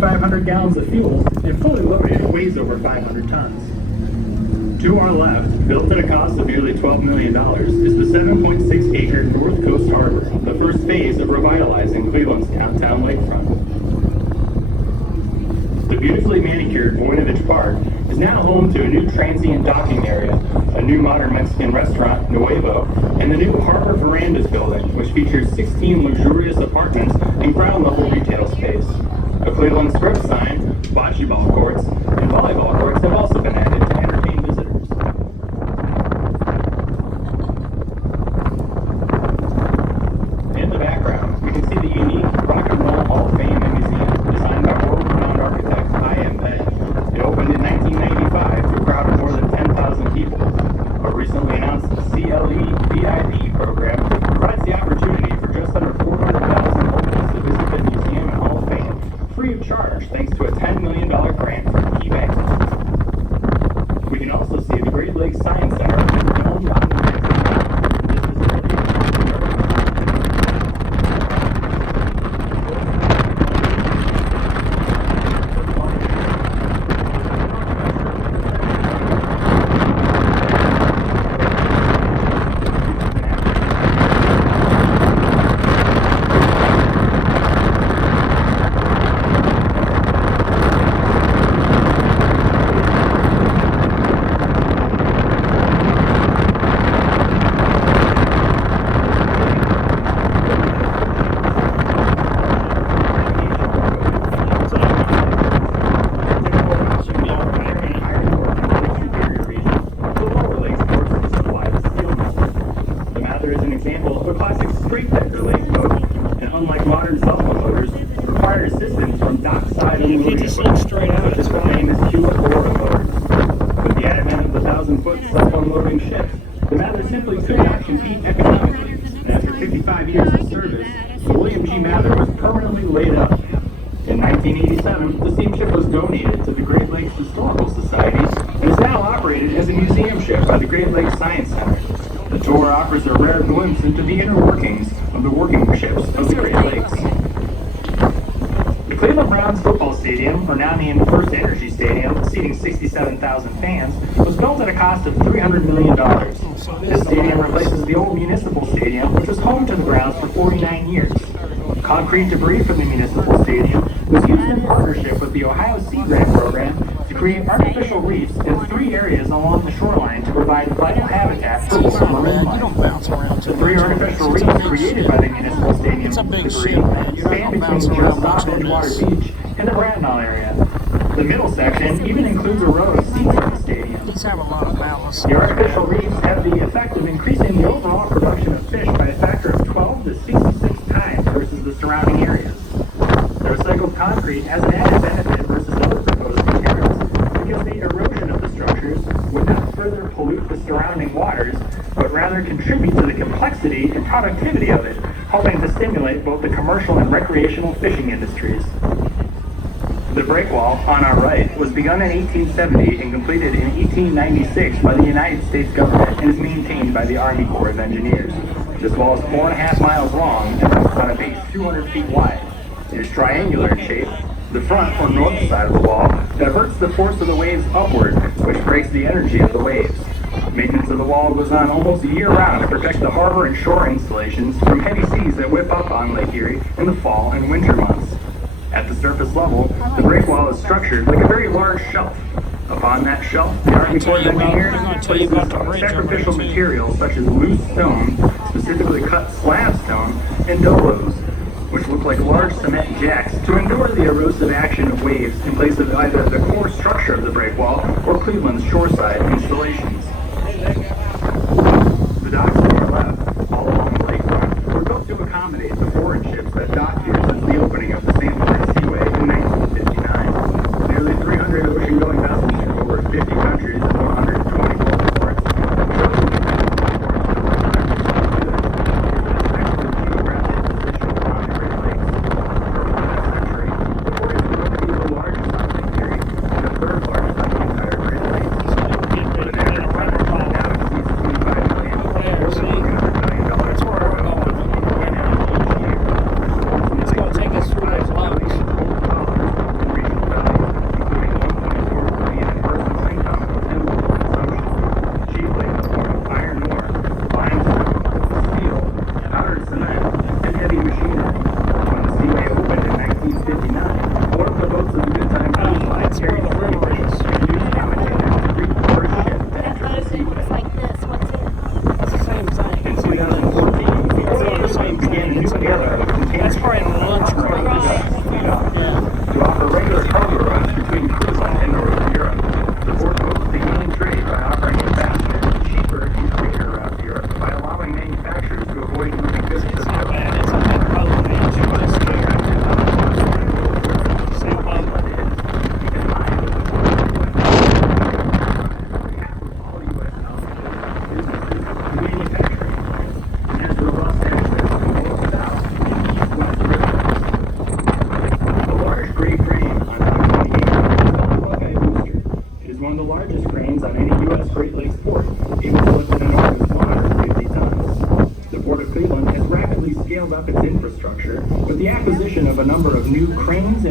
3,500 gallons of fuel, and fully loaded weighs over 500 tons. To our left, built at a cost of nearly $12 million, is the 7.6-acre North Coast Harbor, the first phase of revitalizing Cleveland's downtown lakefront. The beautifully manicured Voinovich Park is now home to a new transient docking area, a new modern Mexican restaurant, Nuevo, and the new Harbor Verandas building, which features 16 luxurious apartments and ground-level retail space. A Cleveland Scripps sign, bocce ball courts, and volleyball courts have also been added to entertain visitors. In the background, we can see the unique Rock and Roll Hall of Fame and Museum, designed by world-renowned architect I.M. Pei. It opened in 1995 to a crowd of more than 10,000 people. A recently announced CLE VIP program provides the opportunity for just under 400,000 locals to visit the museum and Hall of Fame free of charge, thanks to a $10 million grant from KeyBank. We can also see the Great Lakes Science Center and the Dome Mountain into the inner workings of the working ships of the Great Lakes. The Cleveland Browns football stadium, or now named First Energy Stadium, seating 67,000 fans, was built at a cost of $300 million. This stadium replaces the old municipal stadium, which was home to the Browns for 49 years. Concrete debris from the municipal stadium was used in partnership with the Ohio Sea Grant program to create artificial reefs in 3 areas along the shoreline to provide vital habitat for marine life. The 3 artificial reefs created by the municipal stadium debris span between just off Edgewater Beach and the Bratnall area. The middle section even includes a row of seats in the stadium. The artificial reefs have the effect of increasing the overall production of fish by a factor of 12 to 66 times versus the surrounding areas. The recycled concrete has an added benefit versus other proposed materials because the erosion of the structures would not further pollute the surrounding waters, but rather contribute to the complexity and productivity of it, helping to stimulate both the commercial and recreational fishing industries. The breakwall, on our right, was begun in 1870 and completed in 1896 by the United States government and is maintained by the Army Corps of Engineers. This wall is 4.5 miles long and rests on a base 200 feet wide. It is triangular in shape. The front, or north side of the wall, diverts the force of the waves upward, which breaks the energy of the waves. Maintenance of the wall goes on almost year-round to protect the harbor and shore installations from heavy seas that whip up on Lake Erie in the fall and winter months. At the surface level, the breakwall is structured like a very large shelf. Upon that shelf, the Army Corps of Engineers places sacrificial materials such as loose stone, specifically cut slab stone, and dolos, which look like large cement jacks to endure the erosive action of waves in place of either the core structure of the breakwall or Cleveland's shoreside installations. The docks to our left, all along the lakefront, were built to accommodate the foreign ships that docked here since the opening of the St. Lawrence Seaway in 1959. Nearly 300 ocean-going vessels from over 50 countries and 124 ports.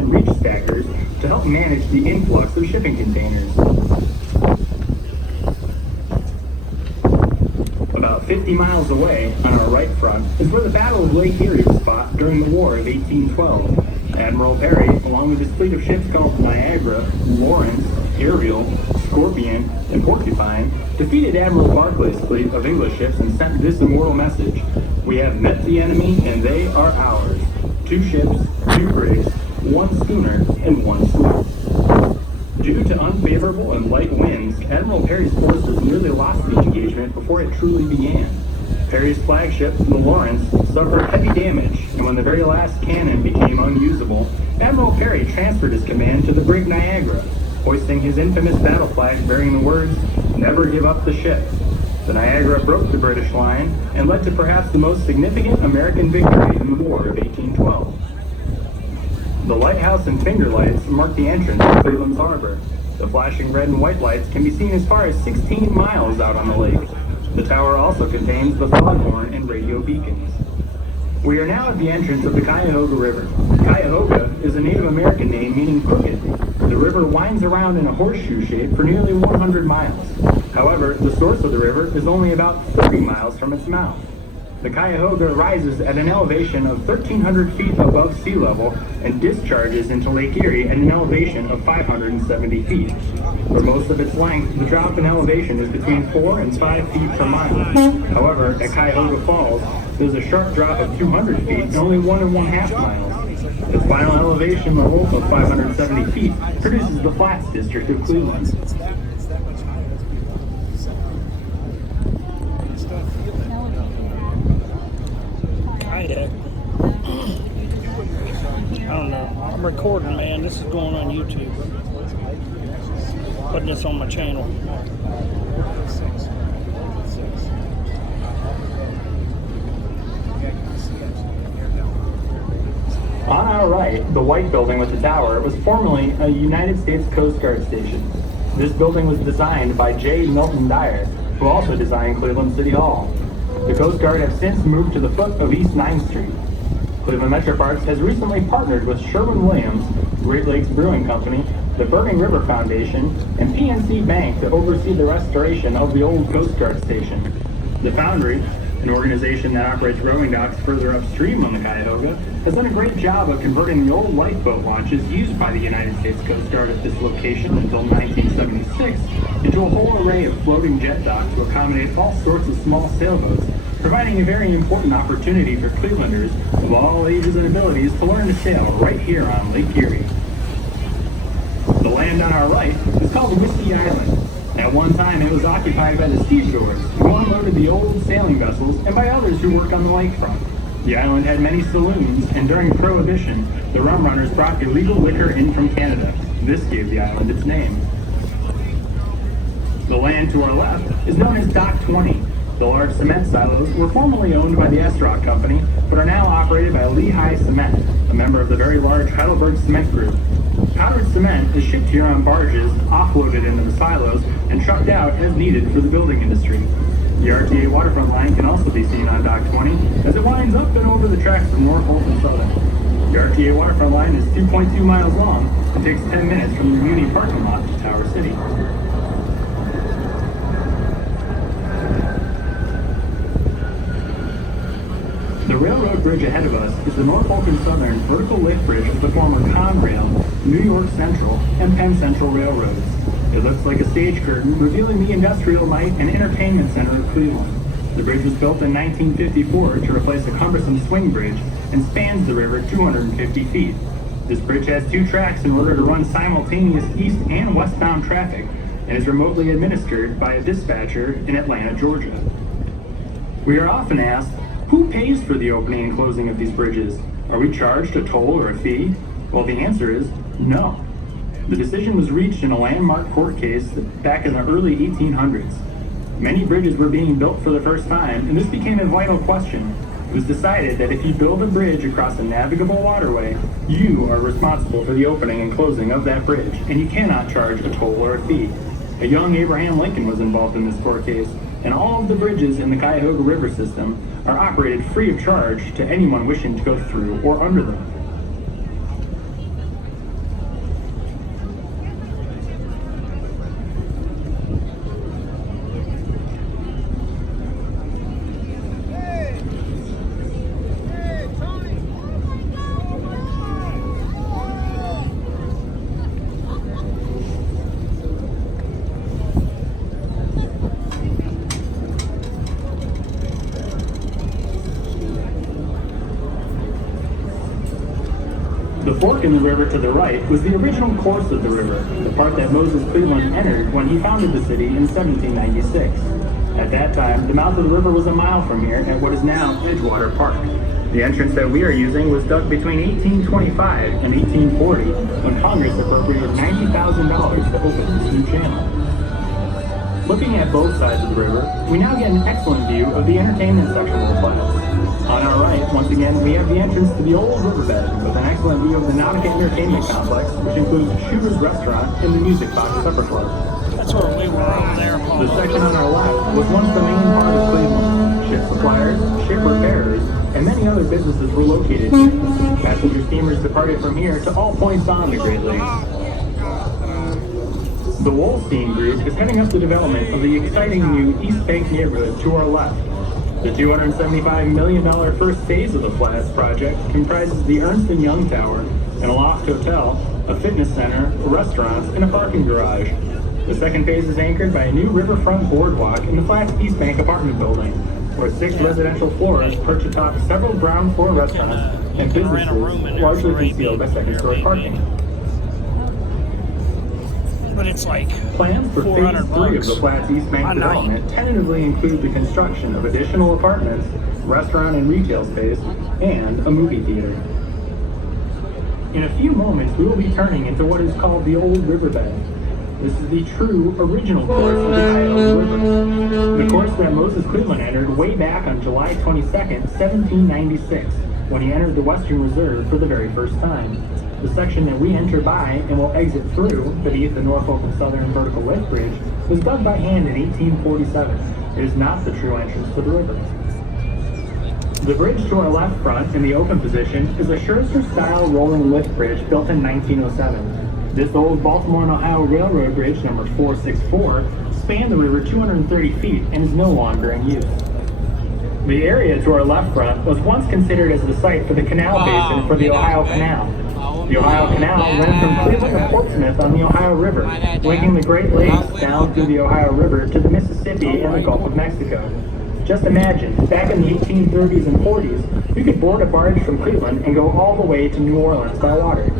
reach stackers to help manage the influx of shipping containers. About 50 miles away, on our right front, is where the Battle of Lake Erie was fought during the War of 1812. Admiral Perry, along with his fleet of ships called Niagara, Lawrence, Ariel, Scorpion, and Porcupine, defeated Admiral Barclay's fleet of English ships and sent this immortal message: "We have met the enemy, and they are ours. 2 ships, 2 brigs, 1 schooner, and 1 sloop." Due to unfavorable and light winds, Admiral Perry's forces nearly lost the engagement before it truly began. Perry's flagship, the Lawrence, suffered heavy damage, and when the very last cannon became unusable, Admiral Perry transferred his command to the brig Niagara, hoisting his infamous battle flag bearing the words, "Never give up the ship." The Niagara broke the British line and led to perhaps the most significant American victory in the War of 1812. The lighthouse and finger lights mark the entrance to Cleveland's harbor. The flashing red and white lights can be seen as far as 16 miles out on the lake. The tower also contains the foghorn and radio beacons. We are now at the entrance of the Cuyahoga River. Cuyahoga is a Native American name meaning crooked. The river winds around in a horseshoe shape for nearly 100 miles. However, the source of the river is only about 30 miles from its mouth. The Cuyahoga rises at an elevation of 1,300 feet above sea level and discharges into Lake Erie at an elevation of 570 feet. For most of its length, the drop in elevation is between 4 and 5 feet per mile. However, at Cuyahoga Falls, there's a sharp drop of 200 feet and only 1.5 miles. Its final elevation level of 570 feet produces the Flats district of Cleveland. I don't know. I'm recording, man. This is going on YouTube. Putting this on my channel. On our right, the white building with the tower was formerly a United States Coast Guard station. This building was designed by J. Milton Dyer, who also designed Cleveland City Hall. The Coast Guard have since moved to the foot of East 9th Street. Cleveland Metro Parks has recently partnered with Sherwin-Williams, Great Lakes Brewing Company, the Burning River Foundation, and PNC Bank to oversee the restoration of the old Coast Guard station. The Foundry, an organization that operates rowing docks further upstream on the Cuyahoga, has done a great job of converting the old lifeboat launches used by the United States Coast Guard at this location until 1976 into a whole array of floating jet docks to accommodate all sorts of small sailboats, providing a very important opportunity for Clevelanders of all ages and abilities to learn to sail right here on Lake Erie. The land on our right is called Whiskey Island. At one time, it was occupied by the stevedores, who unloaded the old sailing vessels, and by others who worked on the lakefront. The island had many saloons, and during Prohibition, the rum runners brought illegal liquor in from Canada. This gave the island its name. The land to our left is known as Dock 20. The large cement silos were formerly owned by the Estrock Company, but are now operated by Lehigh Cement, a member of the very large Heidelberg Cement Group. Powdered cement is shipped here on barges, offloaded into the silos, and trucked out as needed for the building industry. The RTA waterfront line can also be seen on Dock 20 as it winds up and over the tracks from Norfolk and Southern. The RTA waterfront line is 2.2 miles long and takes 10 minutes from the Muni parking lot to Tower City. The railroad bridge ahead of us is the Norfolk and Southern vertical lift bridge of the former Conrail, New York Central, and Penn Central Railroads. It looks like a stage curtain revealing the industrial night and entertainment center of Cleveland. The bridge was built in 1954 to replace a cumbersome swing bridge and spans the river 250 feet. This bridge has 2 tracks in order to run simultaneous east and westbound traffic and is remotely administered by a dispatcher in Atlanta, Georgia. We are often asked, who pays for the opening and closing of these bridges? Are we charged a toll or a fee? Well, the answer is no. The decision was reached in a landmark court case back in the early 1800s. Many bridges were being built for the first time, and this became a vital question. It was decided that if you build a bridge across a navigable waterway, you are responsible for the opening and closing of that bridge, and you cannot charge a toll or a fee. A young Abraham Lincoln was involved in this court case, and all of the bridges in the Cuyahoga River system are operated free of charge to anyone wishing to go through or under them. fork in the river to the right was the original course of the river, the part that Moses Cleveland entered when he founded the city in 1796. At that time, the mouth of the river was a mile from here at what is now Edgewater Park. The entrance that we are using was dug between 1825 and 1840 when Congress appropriated $90,000 to open this new channel. Looking at both sides of the river, we now get an excellent view of the entertainment section of the Flats. On our right, once again, we have the entrance to the old riverbed with an excellent view of the Nautica Entertainment Complex, which includes Shooter's Restaurant and the Music Box Supper Club. That's where we were over there. The section on our left was once the main part of Cleveland. Ship suppliers, ship repairers, and many other businesses were located here. Passenger steamers departed from here to all points on the Great Lakes. The Wolstein Group is heading up the development of the exciting new East Bank neighborhood to our left. The $275 million first phase of the Flats project comprises the Ernst & Young Tower, an Aloft Hotel, a fitness center, restaurants, and a parking garage. The second phase is anchored by a new riverfront boardwalk in the Flats East Bank apartment building, where 6 residential floors perch atop several ground floor restaurants and businesses largely concealed by second-story parking. But it's like plans for phase 3 of the Flats East Bank development tentatively include the construction of additional apartments, restaurant and retail space, and a movie theater. In a few moments, we will be turning into what is called the Old Riverbed. This is the true, original course of the Cuyahoga River. The course that Moses Cleveland entered way back on July 22nd, 1796, when he entered the Western Reserve for the very first time. The section that we enter by and will exit through, beneath the Norfolk and Southern Vertical Lift Bridge, was dug by hand in 1847. It is not the true entrance to the river. The bridge to our left front, in the open position, is a Scherzer-style rolling lift bridge built in 1907. This old Baltimore and Ohio Railroad Bridge, number 464, spanned the river 230 feet and is no longer in use. The area to our left front was once considered as the site for the canal basin for the Ohio Canal. The Ohio Canal ran from Cleveland to Portsmouth on the Ohio River, linking the Great Lakes down through the Ohio River to the Mississippi and the Gulf of Mexico. Just imagine, back in the 1830s and 40s, you could board a barge from Cleveland and go all the way to New Orleans by water.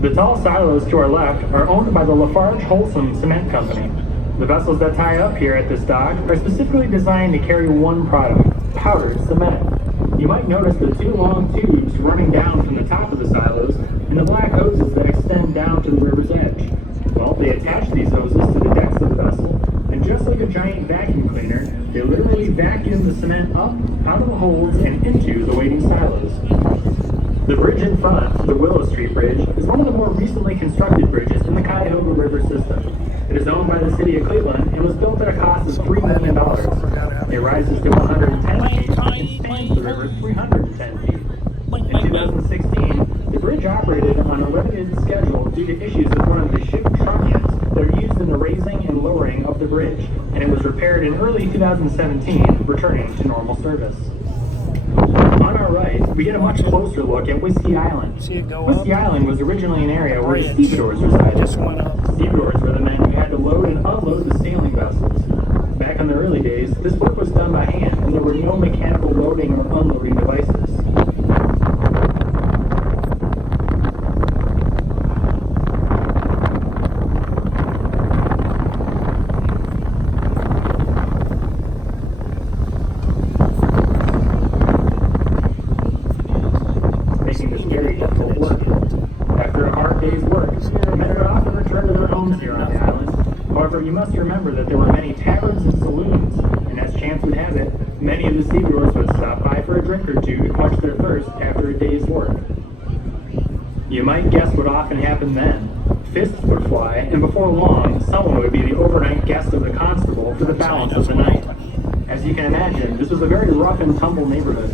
The tall silos to our left are owned by the Lafarge Holcim Cement Company. The vessels that tie up here at this dock are specifically designed to carry one product, powdered cement. You might notice the 2 long tubes running down from the top of the silos and the black hoses that extend down to the river's edge. Well, they attach these hoses to the decks of the vessel, and just like a giant vacuum cleaner, they literally vacuum the cement up, out of the holes, and into the waiting silos. The bridge in front, the Willow Street Bridge, is one of the more recently constructed bridges in the Cuyahoga River system. It is owned by the city of Cleveland and was built at a cost of $3 million. It rises to 110 feet and spans the river 310 feet. In 2016, the bridge operated on a limited schedule due to issues with one of the ship trunnions that are used in the raising and lowering of the bridge, and it was repaired in early 2017, returning to normal service. On our right, we get a much closer look at Whiskey Island. Whiskey Island was originally an area where the stevedores resided. Stevedores were the men who had to load and unload the sailing vessels. Back in the early days, this work was done by hand, and there were no mechanical loading or unloading devices. You must remember that there were many taverns and saloons, and as chance would have it, many of the stevedores would stop by for a drink or two to quench their thirst after a day's work. You might guess what often happened then. Fists would fly, and before long, someone would be the overnight guest of the constable for the balance of the night. As you can imagine, this was a very rough and tumble neighborhood.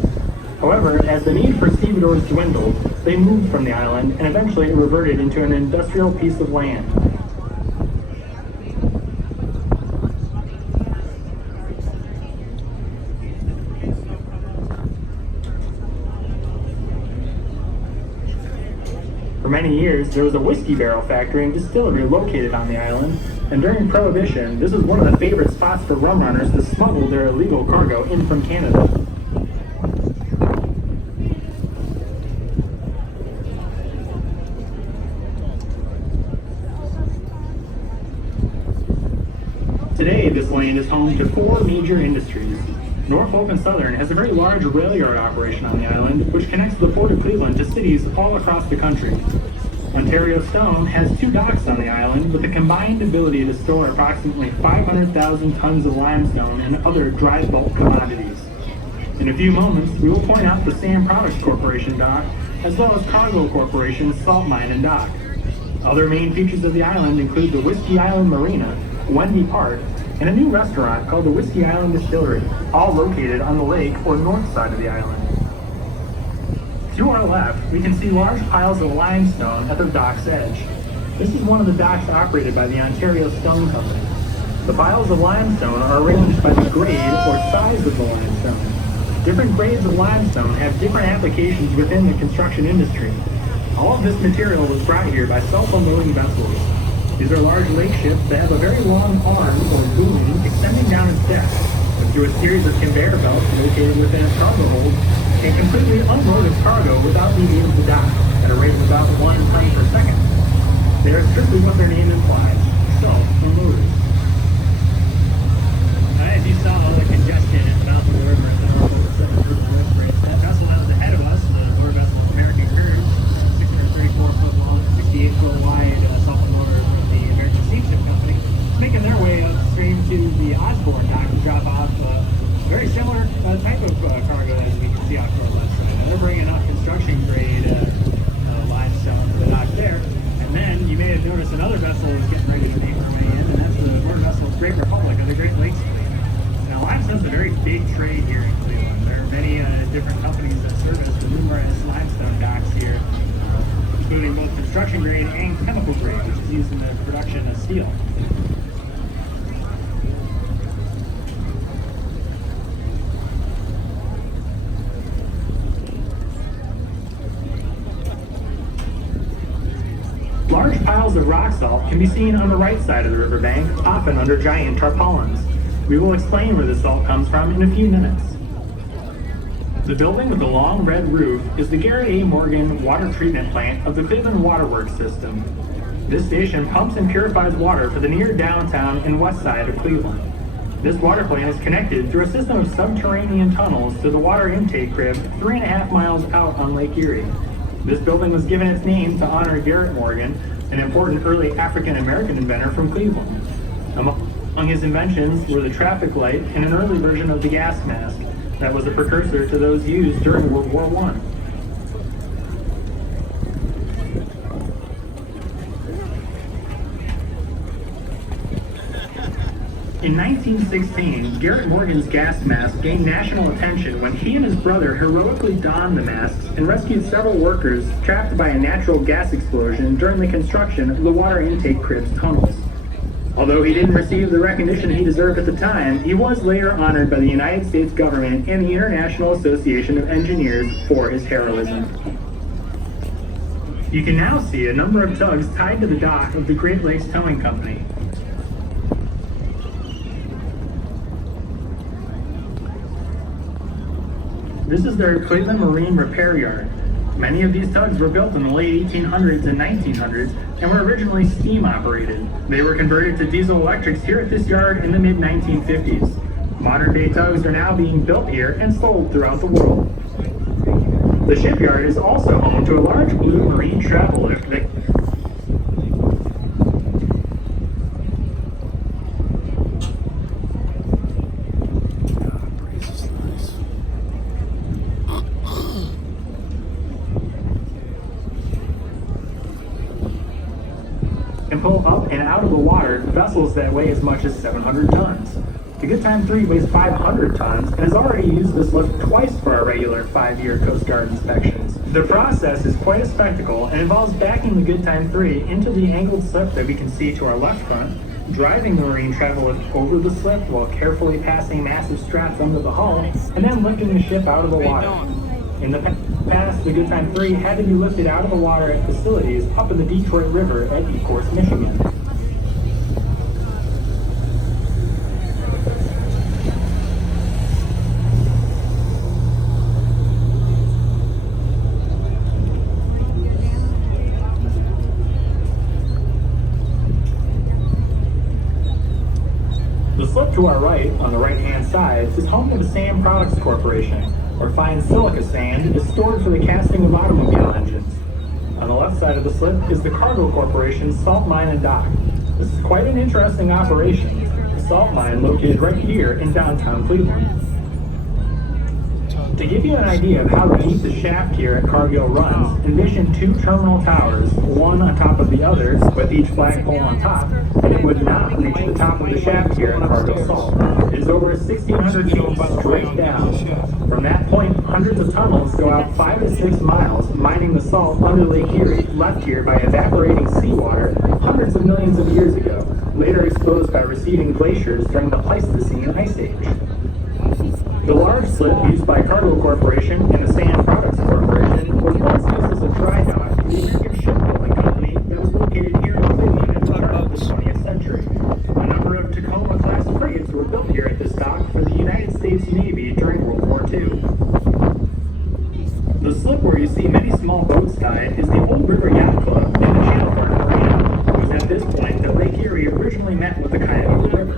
However, as the need for stevedores dwindled, they moved from the island, and eventually it reverted into an industrial piece of land. For many years, there was a whiskey barrel factory and distillery located on the island, and during Prohibition, this was one of the favorite spots for rum runners to smuggle their illegal cargo in from Canada. Today, this land is home to four major industries. Norfolk and Southern has a very large rail yard operation on the island, which connects the Port of Cleveland to cities all across the country. Ontario Stone has two docks on the island with a combined ability to store approximately 500,000 tons of limestone and other dry bulk commodities. In a few moments, we will point out the Sand Products Corporation dock, as well as Cargo Corporation's salt mine and dock. Other main features of the island include the Whiskey Island Marina, Wendy Park, and a new restaurant called the Whiskey Island Distillery, all located on the lake or north side of the island. To our left, we can see large piles of limestone at the dock's edge. This is one of the docks operated by the Ontario Stone Company. The piles of limestone are arranged by the grade or size of the limestone. Different grades of limestone have different applications within the construction industry. All of this material was brought here by self-unloading vessels. These are large lake ships that have a very long arm or boom extending down its deck, and through a series of conveyor belts located within a cargo hold, can completely unload its cargo without leaving the dock at a rate of about 1 ton per second. They are strictly what their name implies, self-unloaders. As you saw, all the congestion at the mouth of the river at the Norfolk and Southern River Bridge, that vessel that was ahead of us, the motor vessel American Courage, 634-foot long, 68-foot wide self-unloader from the American Steamship Company, making their way upstream to the Osborne dock to drop off very similar type of cargo as we can see off to our left side. Now, they're bringing up construction grade limestone to the dock there. And then you may have noticed another vessel is getting ready to make her way in, and that's the motor vessel Great Republic of the Great Lakes Fleet. Now, limestone's a very big trade here in Cleveland. There are many different companies that service the numerous limestone docks here, including both construction grade and chemical grade, which is used in the production of steel. Large piles of rock salt can be seen on the right side of the riverbank, often under giant tarpaulins. We will explain where the salt comes from in a few minutes. The building with the long red roof is the Gary A. Morgan water treatment plant of the Cleveland Waterworks system. This station pumps and purifies water for the near downtown and west side of Cleveland. This water plant is connected through a system of subterranean tunnels to the water intake crib 3.5 miles out on Lake Erie. This building was given its name to honor Garrett Morgan, an important early African-American inventor from Cleveland. Among his inventions were the traffic light and an early version of the gas mask that was a precursor to those used during World War I. In 1916, Garrett Morgan's gas mask gained national attention when he and his brother heroically donned the masks and rescued several workers trapped by a natural gas explosion during the construction of the water intake crib's tunnels. Although he didn't receive the recognition he deserved at the time, he was later honored by the United States government and the International Association of Engineers for his heroism. You can now see a number of tugs tied to the dock of the Great Lakes Towing Company. This is their Cleveland Marine Repair Yard. Many of these tugs were built in the late 1800s and 1900s and were originally steam operated. They were converted to diesel electrics here at this yard in the mid-1950s. Modern day tugs are now being built here and sold throughout the world. The shipyard is also home to a large blue marine travel lift that can pull up and out of the water vessels that weigh as much as 700 tons. The Good Time 3 weighs 500 tons and has already used this lift twice for our regular 5-year Coast Guard inspections. The process is quite a spectacle and involves backing the Good Time 3 into the angled slip that we can see to our left front, driving the marine travel lift over the slip while carefully passing massive straps under the hull, and then lifting the ship out of the water. In the past, the Good Time 3 had to be lifted out of the water at facilities up in the Detroit River at Ecorse, Michigan. slip to our right, on the right-hand side, is home to the Sand Products Corporation, where fine silica sand is stored for the casting of automobile engines. On the left side of the slip is the Cargo Corporation's salt mine and dock. This is quite an interesting operation. The salt mine located right here in downtown Cleveland. To give you an idea of how deep the shaft here at Cargill runs, envision two terminal towers, one on top of the other, with each flagpole on top, and it would not reach the top of the shaft here at Cargill Salt. It is over 1,600 feet straight down. From that point, hundreds of tunnels go out 5 to 6 miles, mining the salt under Lake Erie, left here by evaporating seawater hundreds of millions of years ago, later exposed by receding glaciers during the Pleistocene Ice Age. The large slip used by Cargo Corporation and the Sand Products Corporation was once used as a dry dock for the American shipbuilding company that was located here in Cleveland at the turn of the 20th century. A number of Tacoma-class frigates were built here at this dock for the United States Navy during World War II. The slip where you see many small boats tied is the Old River Yacht Club in the Channel Park Marina. It was at this point that Lake Erie originally met with the Cuyahoga River.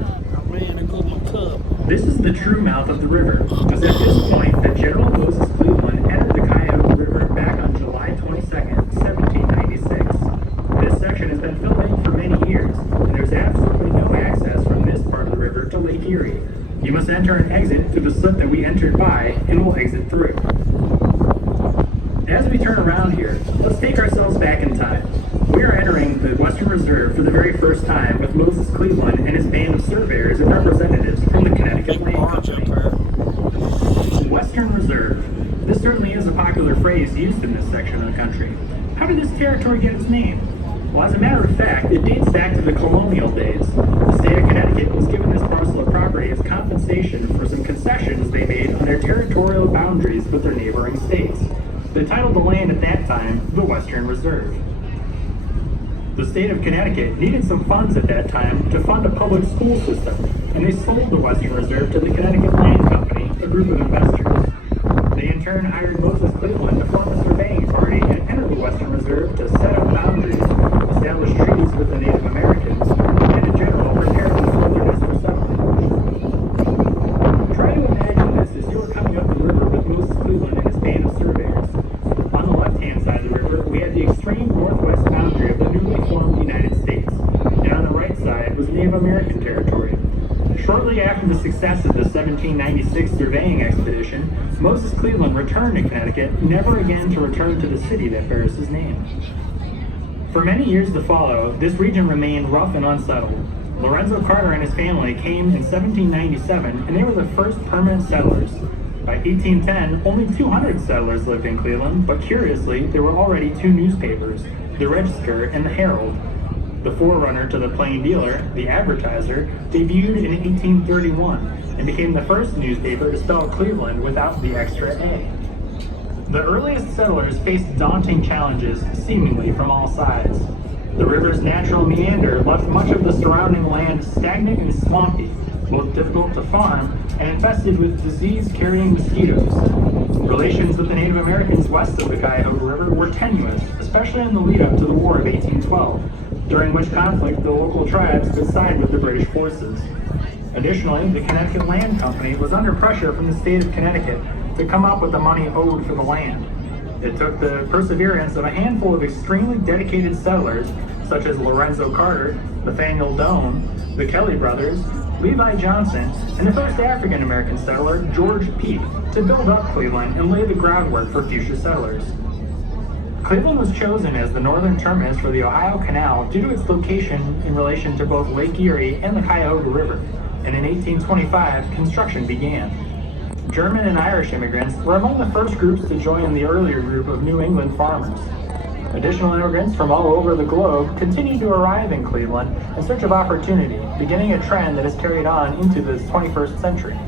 This is the true mouth of the river. It was at this point that General Moses Cleveland entered the Cuyahoga River back on July 22nd, 1796. This section has been filled in for many years, and there's absolutely no access from this part of the river to Lake Erie. You must enter and exit through the slip that we entered by, and we'll exit through. As we turn around here, let's take ourselves back in time. We are entering the Western Reserve for the very first time with Moses Cleveland and his band of surveyors and representatives from the Connecticut Land Company. Western Reserve. This certainly is a popular phrase used in this section of the country. How did this territory get its name? Well, as a matter of fact, it dates back to the colonial days. The state of Connecticut was given this parcel of property as compensation for some concessions they made on their territorial boundaries with their neighboring states. They titled the land at that time the Western Reserve. The state of Connecticut needed some funds at that time to fund a public school system, and they sold the Western Reserve to the Connecticut Land Company, a group of investors. They in turn hired Moses Cleveland to form a surveying party and enter the Western Reserve to set up boundaries, establish treaties with the Native Americans, and in general prepare the wilderness for settlement. Try to imagine this as you are coming up the river with Moses Cleveland and his band of surveyors. On the left-hand side of the river, we had the extreme northwest boundary of the newly formed United States, and on the right side was Native American territory. Shortly after the success of the 1796 surveying expedition, Moses Cleveland returned to Connecticut, never again to return to the city that bears his name. For many years to follow, this region remained rough and unsettled. Lorenzo Carter and his family came in 1797, and they were the first permanent settlers. By 1810, only 200 settlers lived in Cleveland, but curiously, there were already two newspapers, the Register and the Herald. The forerunner to the Plain Dealer, the Advertiser, debuted in 1831 and became the first newspaper to spell Cleveland without the extra A. The earliest settlers faced daunting challenges, seemingly from all sides. The river's natural meander left much of the surrounding land stagnant and swampy, both difficult to farm and infested with disease-carrying mosquitoes. Relations with the Native Americans west of the Cuyahoga River were tenuous, especially in the lead-up to the War of 1812, during which conflict the local tribes could side with the British forces. Additionally, the Connecticut Land Company was under pressure from the state of Connecticut to come up with the money owed for the land. It took the perseverance of a handful of extremely dedicated settlers, such as Lorenzo Carter, Nathaniel Doane, the Kelly brothers, Levi Johnson, and the first African-American settler, George Peake, to build up Cleveland and lay the groundwork for future settlers. Cleveland was chosen as the northern terminus for the Ohio Canal due to its location in relation to both Lake Erie and the Cuyahoga River, and in 1825, construction began. German and Irish immigrants were among the first groups to join the earlier group of New England farmers. Additional immigrants from all over the globe continued to arrive in Cleveland in search of opportunity, beginning a trend that has carried on into the 21st century.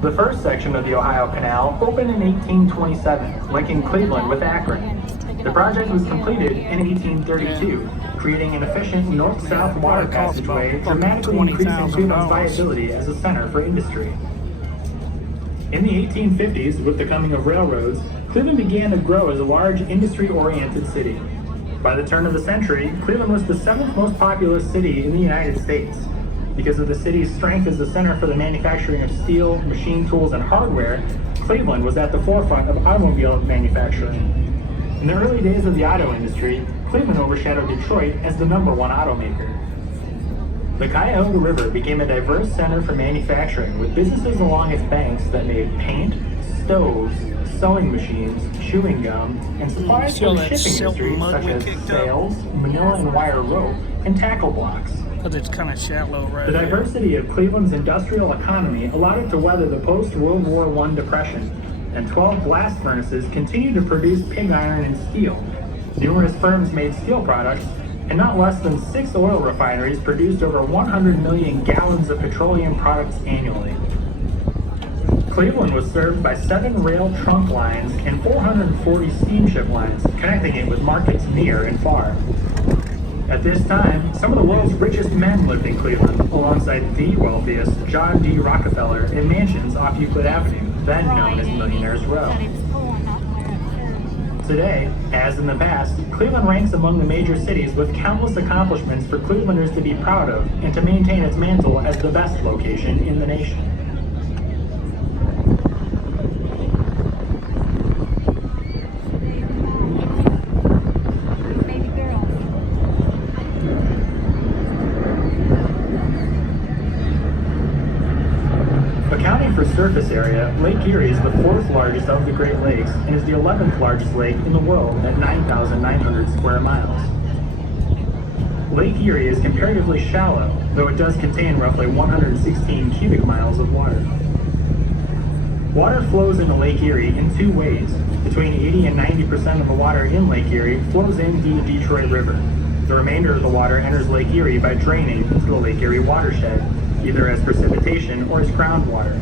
The first section of the Ohio Canal opened in 1827, linking Cleveland with Akron. The project was completed in 1832, creating an efficient north-south water passageway, dramatically increasing Cleveland's viability as a center for industry. In the 1850s, with the coming of railroads, Cleveland began to grow as a large industry-oriented city. By the turn of the century, Cleveland was the 7th most populous city in the United States. Because of the city's strength as the center for the manufacturing of steel, machine tools, and hardware, Cleveland was at the forefront of automobile manufacturing. In the early days of the auto industry, Cleveland overshadowed Detroit as the #1 automaker. The Cuyahoga River became a diverse center for manufacturing, with businesses along its banks that made paint, stoves, sewing machines, chewing gum, and supplies See for all the that shipping silt industry mud such we as kicked up? sails, manila and wire rope, and tackle blocks. Because it's kind of shallow right The there. diversity of Cleveland's industrial economy allowed it to weather the post-World War I depression, and 12 blast furnaces continued to produce pig iron and steel. Numerous firms made steel products, and not less than 6 oil refineries produced over 100 million gallons of petroleum products annually. Cleveland was served by 7 rail trunk lines and 440 steamship lines, connecting it with markets near and far. At this time, some of the world's richest men lived in Cleveland, alongside the wealthiest, John D. Rockefeller, in mansions off Euclid Avenue, then known as Millionaire's Row. Today, as in the past, Cleveland ranks among the major cities with countless accomplishments for Clevelanders to be proud of and to maintain its mantle as the best location in the nation. Accounting for surface area, Lake Erie is the 4th largest of the Great Lakes and is the 11th largest lake in the world at 9,900 square miles. Lake Erie is comparatively shallow, though it does contain roughly 116 cubic miles of water. Water flows into Lake Erie in 2 ways. Between 80 and 90% of the water in Lake Erie flows into the Detroit River. The remainder of the water enters Lake Erie by draining into the Lake Erie watershed, either as precipitation or as groundwater.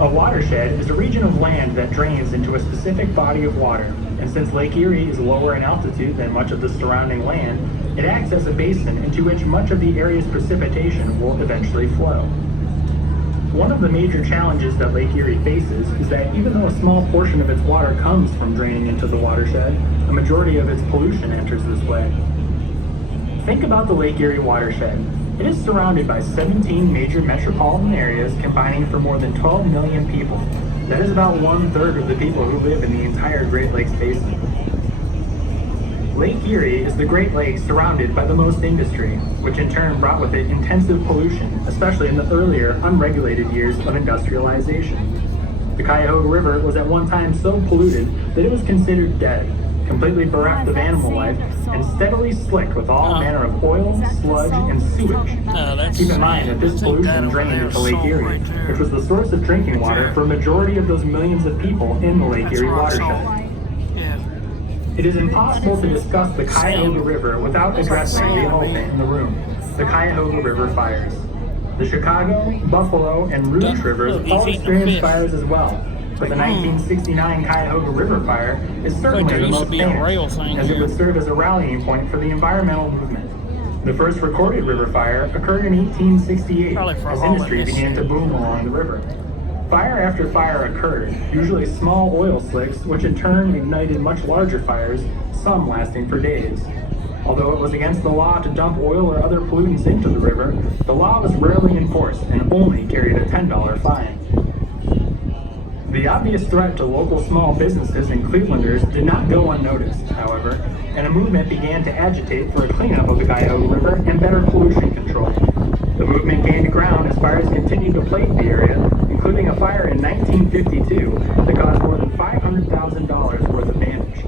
A watershed is a region of land that drains into a specific body of water, and since Lake Erie is lower in altitude than much of the surrounding land, it acts as a basin into which much of the area's precipitation will eventually flow. One of the major challenges that Lake Erie faces is that even though a small portion of its water comes from draining into the watershed, a majority of its pollution enters this way. Think about the Lake Erie watershed. It is surrounded by 17 major metropolitan areas combining for more than 12 million people. That is about 1/3 of the people who live in the entire Great Lakes Basin. Lake Erie is the Great Lakes surrounded by the most industry, which in turn brought with it intensive pollution, especially in the earlier, unregulated years of industrialization. The Cuyahoga River was at one time so polluted that it was considered dead, completely bereft of animal life, and steadily slicked with all manner of oil, sludge, and sewage. Keep in mind that this pollution drained into Lake Erie, which was the source of drinking water for a majority of those millions of people in the Lake Erie watershed. It is impossible to discuss the Cuyahoga River without addressing the elephant in the room, the Cuyahoga River fires. The Chicago, Buffalo, and Rouge Rivers all experienced fires as well, but the 1969 Cuyahoga River fire is certainly the most famous, as it would serve as a rallying point for the environmental movement. The first recorded river fire occurred in 1868, as industry began to boom along the river. Fire after fire occurred, usually small oil slicks, which in turn ignited much larger fires, some lasting for days. Although it was against the law to dump oil or other pollutants into the river, the law was rarely enforced and only carried a $10 fine. The obvious threat to local small businesses and Clevelanders did not go unnoticed, however, and a movement began to agitate for a cleanup of the Cuyahoga River and better pollution control. The movement gained ground as fires continued to plague the area, including a fire in 1952 that caused more than $500,000 worth of damage.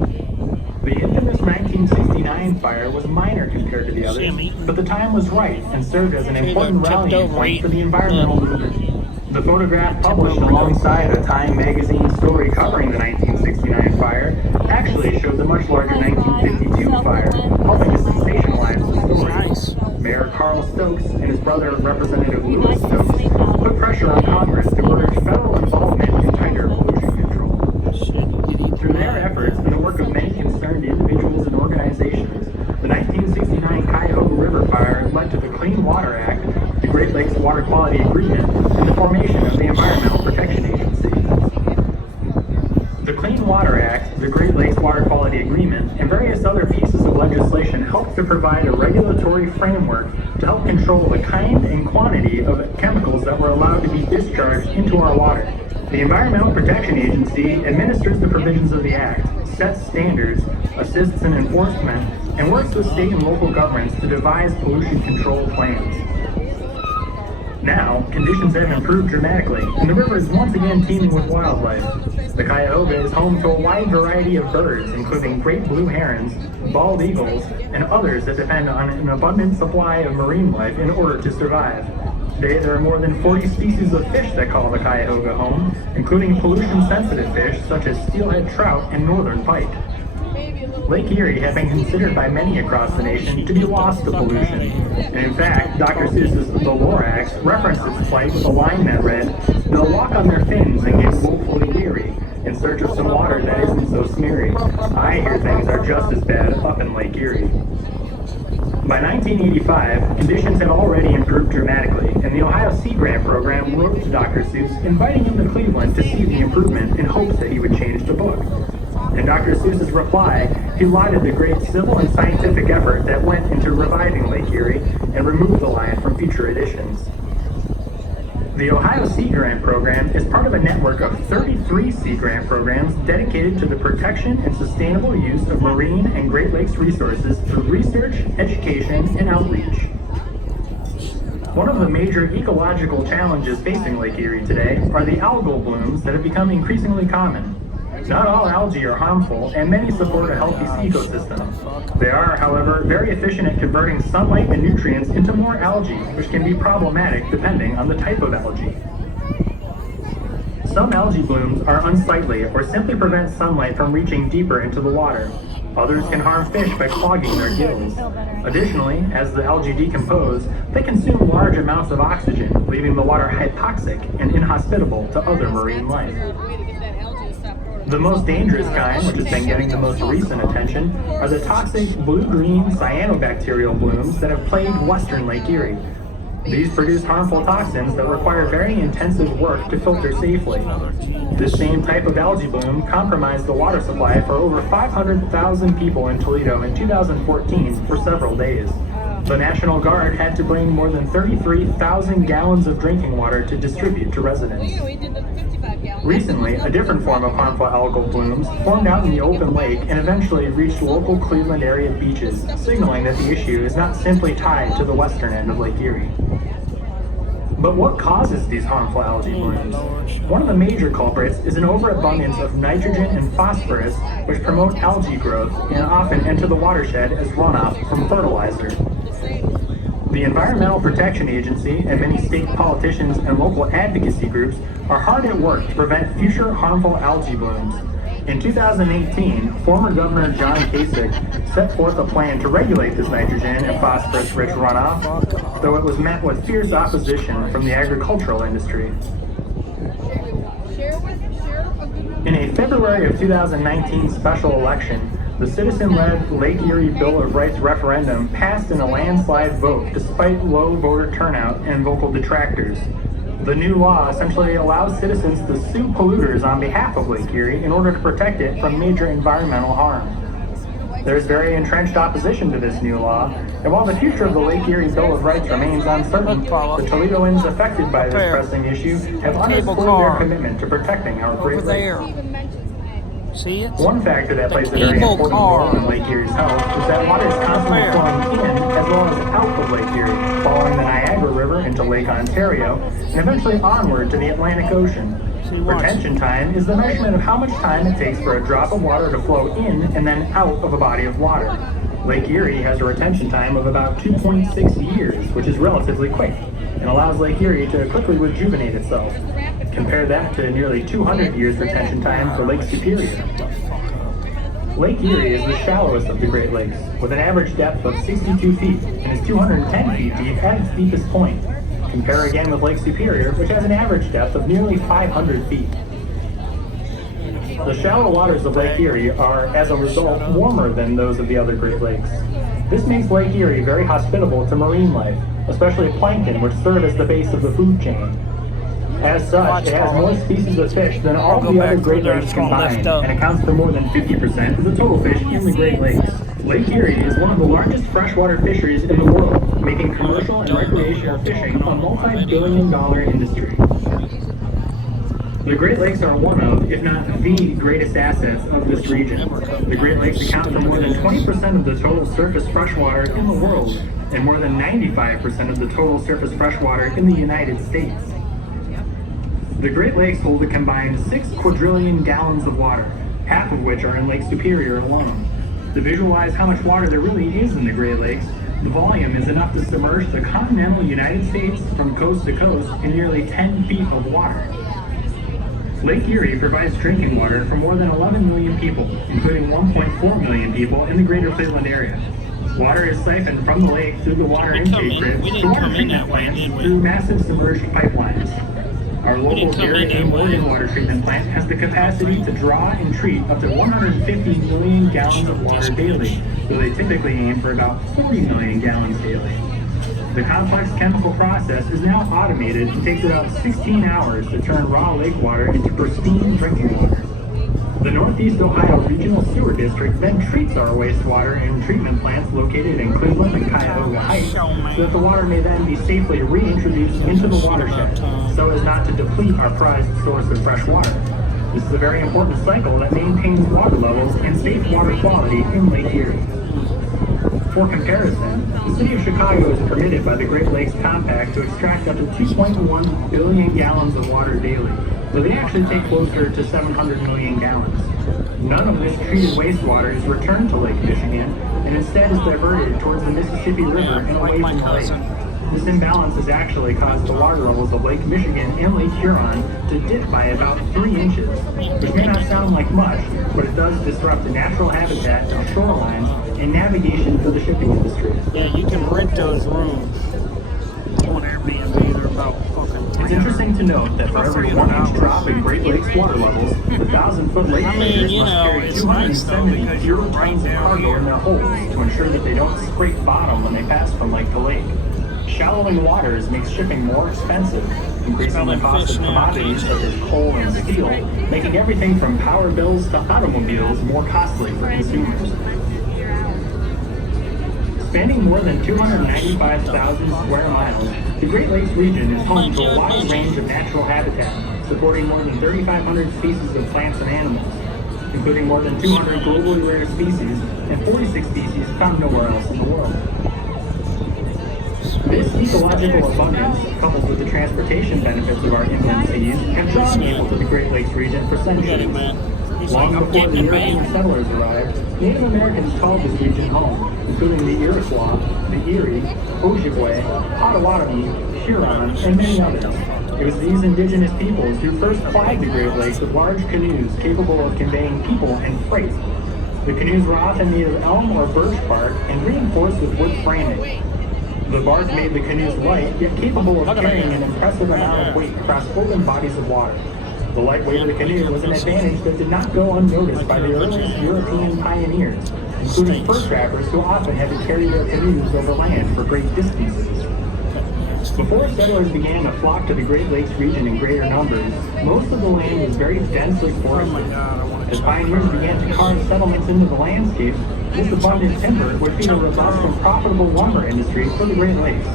The infamous 1969 fire was minor compared to the others, but the time was right and served as an important rallying point for the environmental movement. The photograph published alongside a Time magazine story covering the 1969 fire actually showed the much larger 1952 fire, helping to sensationalize the story. Mayor Carl Stokes and his brother Representative Louis Stokes put pressure on Congress to urge federal involvement in tighter pollution control. Through their efforts and the work of many concerned individuals and organizations, the 1969 Cuyahoga River fire led to the Clean Water Act, the Great Lakes Water Quality Agreement, and the formation of the Environmental Protection Agency. The Clean Water Act, the Great Lakes Water Quality Agreement, and various other pieces of legislation legislation helps to provide a regulatory framework to help control the kind and quantity of chemicals that were allowed to be discharged into our water. The Environmental Protection Agency administers the provisions of the Act, sets standards, assists in enforcement, and works with state and local governments to devise pollution control plans. Now, conditions have improved dramatically, and the river is once again teeming with wildlife. The Cuyahoga is home to a wide variety of birds, including great blue herons, bald eagles, and others that depend on an abundant supply of marine life in order to survive. Today, there are more than 40 species of fish that call the Cuyahoga home, including pollution-sensitive fish such as steelhead trout and northern pike. Lake Erie has been considered by many across the nation to be lost to pollution. And in fact, Dr. Seuss's The Lorax referenced its plight with a line that read, "They'll walk on their fins and get woefully weary in search of some water that isn't so smeary. I hear things are just as bad up in Lake Erie." By 1985, conditions had already improved dramatically, and the Ohio Sea Grant Program wrote to Dr. Seuss inviting him to Cleveland to see the improvement in hopes that he would change the book. In Dr. Seuss's reply, he lauded the great civil and scientific effort that went into reviving Lake Erie and removed the line from future editions. The Ohio Sea Grant Program is part of a network of 33 sea grant programs dedicated to the protection and sustainable use of marine and Great Lakes resources through research, education, and outreach. One of the major ecological challenges facing Lake Erie today are the algal blooms that have become increasingly common. Not all algae are harmful, and many support a healthy sea ecosystem. They are, however, very efficient at converting sunlight and nutrients into more algae, which can be problematic depending on the type of algae. Some algae blooms are unsightly or simply prevent sunlight from reaching deeper into the water. Others can harm fish by clogging their gills. Additionally, as the algae decompose, they consume large amounts of oxygen, leaving the water hypoxic and inhospitable to other marine life. The most dangerous kind, which has been getting the most recent attention, are the toxic blue-green cyanobacterial blooms that have plagued western Lake Erie. These produce harmful toxins that require very intensive work to filter safely. This same type of algae bloom compromised the water supply for over 500,000 people in Toledo in 2014 for several days. The National Guard had to bring more than 33,000 gallons of drinking water to distribute to residents. Recently, a different form of harmful algal blooms formed out in the open lake and eventually reached local Cleveland area beaches, signaling that the issue is not simply tied to the western end of Lake Erie. But what causes these harmful algae blooms? One of the major culprits is an overabundance of nitrogen and phosphorus, which promote algae growth and often enter the watershed as runoff from fertilizer. The Environmental Protection Agency and many state politicians and local advocacy groups are hard at work to prevent future harmful algae blooms. In 2018, former Governor John Kasich set forth a plan to regulate this nitrogen and phosphorus-rich runoff, though it was met with fierce opposition from the agricultural industry. In a February of 2019 special election, the citizen-led Lake Erie Bill of Rights referendum passed in a landslide vote despite low voter turnout and vocal detractors. The new law essentially allows citizens to sue polluters on behalf of Lake Erie in order to protect it from major environmental harm. There's very entrenched opposition to this new law, and while the future of the Lake Erie Bill of Rights remains uncertain, the Toledoans affected by this pressing issue have underscored their commitment to protecting our Great Lakes. See it? One factor that plays a very important role in Lake Erie's health is that water is constantly flowing in as well as out of Lake Erie, following the Niagara River into Lake Ontario, and eventually onward to the Atlantic Ocean. Retention time is the measurement of how much time it takes for a drop of water to flow in and then out of a body of water. Lake Erie has a retention time of about 2.6 years, which is relatively quick, and allows Lake Erie to quickly rejuvenate itself. Compare that to nearly 200 years retention time for Lake Superior. Lake Erie is the shallowest of the Great Lakes, with an average depth of 62 feet and is 210 feet deep at its deepest point. Compare again with Lake Superior, which has an average depth of nearly 500 feet. The shallow waters of Lake Erie are, as a result, warmer than those of the other Great Lakes. This makes Lake Erie very hospitable to marine life, especially plankton, which serve as the base of the food chain. As such, it has more species of fish than all the other Great Lakes combined, and accounts for more than 50% of the total fish in the Great Lakes. Lake Erie is one of the largest freshwater fisheries in the world, making commercial and recreational fishing a multi-billion-dollar industry. The Great Lakes are one of, if not the greatest assets of this region. The Great Lakes account for more than 20% of the total surface freshwater in the world, and more than 95% of the total surface freshwater in the United States. The Great Lakes hold a combined 6 quadrillion gallons of water, half of which are in Lake Superior alone. To visualize how much water there really is in the Great Lakes, the volume is enough to submerge the continental United States from coast to coast in nearly 10 feet of water. Lake Erie provides drinking water for more than 11 million people, including 1.4 million people in the greater Cleveland area. Water is siphoned from the lake through the water intake grids to water treatment plants through massive submerged pipelines. Our local Erie Morgan water treatment plant has the capacity to draw and treat up to 150 million gallons of water daily, though they typically aim for about 40 million gallons daily. The complex chemical process is now automated and takes about 16 hours to turn raw lake water into pristine drinking water. The Northeast Ohio Regional Sewer District then treats our wastewater in treatment plants located in Cleveland and Cuyahoga Heights, so that the water may then be safely reintroduced into the watershed, so as not to deplete our prized source of fresh water. This is a very important cycle that maintains water levels and safe water quality in Lake Erie. For comparison, the city of Chicago is permitted by the Great Lakes Compact to extract up to 2.1 billion gallons of water daily, so they actually take closer to 700 million gallons. None of this treated wastewater is returned to Lake Michigan, and instead is diverted towards the Mississippi River and away from the lake. This imbalance has actually caused the water levels of Lake Michigan and Lake Huron to dip by about 3 inches, which may not sound like much, but it does disrupt the natural habitat of shorelines and navigation for the shipping industry. Yeah, you can rent those rooms on Airbnb. They're about fucking. It's interesting to note that for every 1 inch drop in Great Lakes water levels, the 1,000-foot lake freighters must carry 270 fewer tons of cargo in their holds to ensure that they don't scrape bottom when they pass from lake to lake. Shallowing waters makes shipping more expensive, increasing the cost of commodities such as coal and steel, making everything from power bills to automobiles more costly for consumers. Spanning more than 295,000 square miles, the Great Lakes region is home to a wide range of natural habitat, supporting more than 3,500 species of plants and animals, including more than 200 globally rare species and 46 species found nowhere else in the world. This ecological abundance, coupled with the transportation benefits of our inland seas, have drawn people to the Great Lakes region for centuries. Long before the European settlers arrived, Native Americans called this region home, including the Iroquois, the Erie, Ojibwe, Potawatomi, Huron, and many others. It was these indigenous peoples who first plied the Great Lakes with large canoes capable of conveying people and freight. The canoes were often made of elm or birch bark and reinforced with wood framing. The bark made the canoes light, yet capable of carrying an impressive amount of weight across open bodies of water. The light weight of the canoe was an advantage that did not go unnoticed by the earliest European pioneers, including fur trappers who often had to carry their canoes over land for great distances. Before settlers began to flock to the Great Lakes region in greater numbers, most of the land was very densely forested. As pioneers began to carve settlements into the landscape, this abundant timber would feed a robust and profitable lumber industry for the Great Lakes.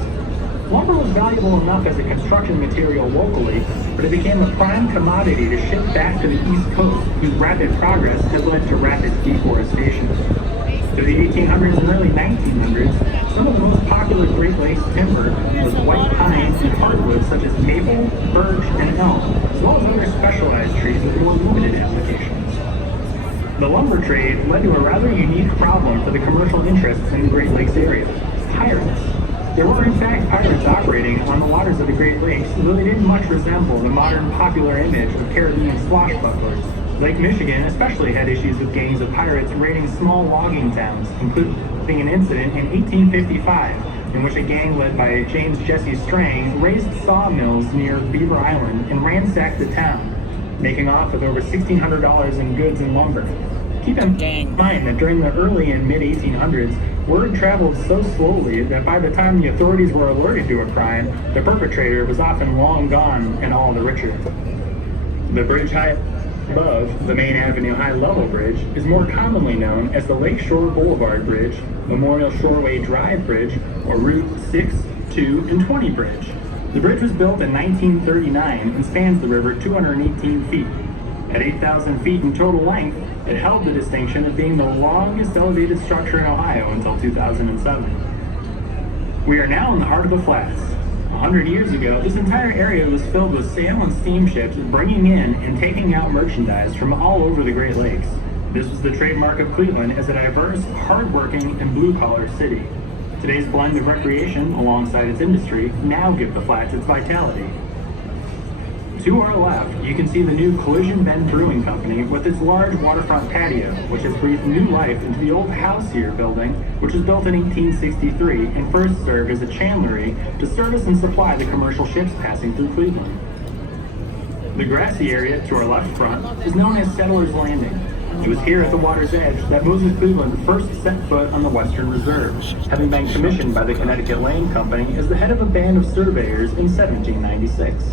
Lumber was valuable enough as a construction material locally, but it became a prime commodity to ship back to the East Coast, whose rapid progress had led to rapid deforestation. Through the 1800s and early 1900s, some of the most popular Great Lakes timber was white pine and hardwoods such as maple, birch, and elm, as well as other specialized trees with more limited applications. The lumber trade led to a rather unique problem for the commercial interests in the Great Lakes area: pirates. There were in fact pirates operating on the waters of the Great Lakes, though they didn't much resemble the modern popular image of Caribbean swashbucklers. Lake Michigan especially had issues with gangs of pirates raiding small logging towns, including an incident in 1855 in which a gang led by James Jesse Strang raised sawmills near Beaver Island and ransacked the town, making off with over $1,600 in goods and lumber. Keep in mind that during the early and mid-1800s, word traveled so slowly that by the time the authorities were alerted to a crime, the perpetrator was often long gone and all the richer. The bridge above, the Main Avenue High Level Bridge is more commonly known as the Lakeshore Boulevard Bridge, Memorial Shoreway Drive Bridge, or Route 6, 2, and 20 Bridge. The bridge was built in 1939 and spans the river 218 feet. At 8,000 feet in total length, it held the distinction of being the longest elevated structure in Ohio until 2007. We are now in the heart of the Flats. 100 years ago, this entire area was filled with sail and steamships bringing in and taking out merchandise from all over the Great Lakes. This was the trademark of Cleveland as a diverse, hardworking, and blue-collar city. Today's blend of recreation alongside its industry now give the Flats its vitality. To our left, you can see the new Collision Bend Brewing Company with its large waterfront patio, which has breathed new life into the old House-Here building, which was built in 1863 and first served as a chandlery to service and supply the commercial ships passing through Cleveland. The grassy area to our left front is known as Settler's Landing. It was here at the water's edge that Moses Cleveland first set foot on the Western Reserve, having been commissioned by the Connecticut Land Company as the head of a band of surveyors in 1796.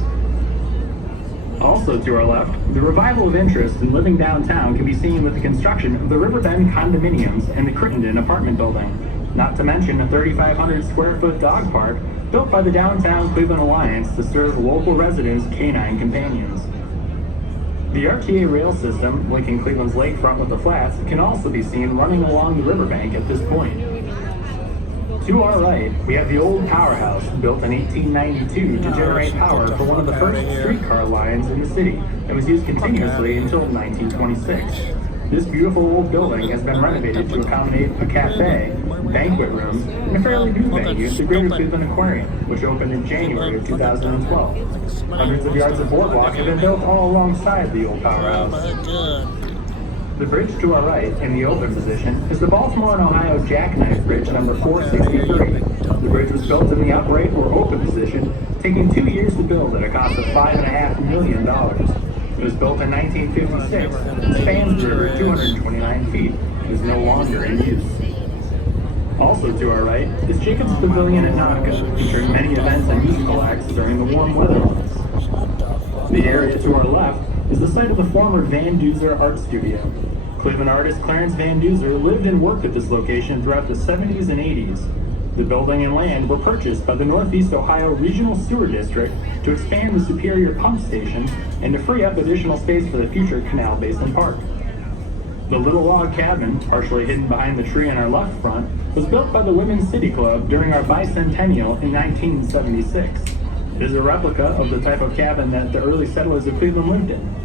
Also to our left, the revival of interest in living downtown can be seen with the construction of the Riverbend condominiums and the Crittenden apartment building, not to mention a 3,500 square foot dog park built by the Downtown Cleveland Alliance to serve local residents' canine companions. The RTA rail system, linking Cleveland's lakefront with the Flats, can also be seen running along the riverbank at this point. To our right, we have the old powerhouse, built in 1892 to generate power for one of the first streetcar lines in the city, and was used continuously until 1926. This beautiful old building has been renovated to accommodate a cafe, banquet rooms, and a fairly new venue, the Greater Cleveland Aquarium, which opened in January of 2012. Hundreds of yards of boardwalk have been built all alongside the old powerhouse. The bridge to our right, in the open position, is the Baltimore and Ohio Jackknife Bridge number 463. The bridge was built in the upright or open position, taking 2 years to build at a cost of $5.5 million. It was built in 1956 and spans the river 229 feet and is no longer in use. Also to our right is Jacobs Pavilion at Nautica, featuring many events and musical acts during the warm weather months. The area to our left is the site of the former Van Duzer Art Studio. Cleveland artist Clarence Van Duzer lived and worked at this location throughout the 70s and 80s. The building and land were purchased by the Northeast Ohio Regional Sewer District to expand the Superior Pump Station and to free up additional space for the future Canal Basin Park. The little log cabin, partially hidden behind the tree on our left front, was built by the Women's City Club during our bicentennial in 1976. It is a replica of the type of cabin that the early settlers of Cleveland lived in.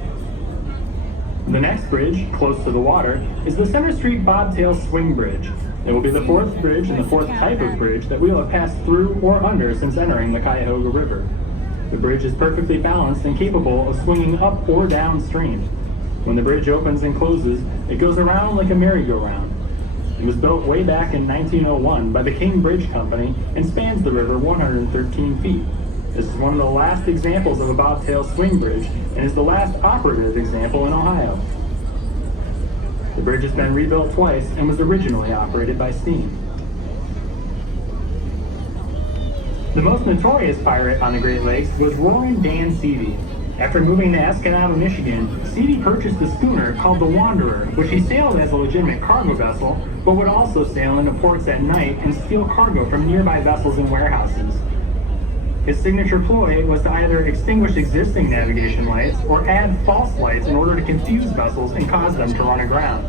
The next bridge, close to the water, is the Center Street Bobtail Swing Bridge. It will be the fourth bridge and the fourth type of bridge that we will have passed through or under since entering the Cuyahoga River. The bridge is perfectly balanced and capable of swinging up or downstream. When the bridge opens and closes, it goes around like a merry-go-round. It was built way back in 1901 by the King Bridge Company and spans the river 113 feet. This is one of the last examples of a bobtail swing bridge and is the last operative example in Ohio. The bridge has been rebuilt twice and was originally operated by steam. The most notorious pirate on the Great Lakes was Roaring Dan Seavey. After moving to Escanaba, Michigan, Seavey purchased a schooner called the Wanderer, which he sailed as a legitimate cargo vessel, but would also sail into ports at night and steal cargo from nearby vessels and warehouses. His signature ploy was to either extinguish existing navigation lights or add false lights in order to confuse vessels and cause them to run aground.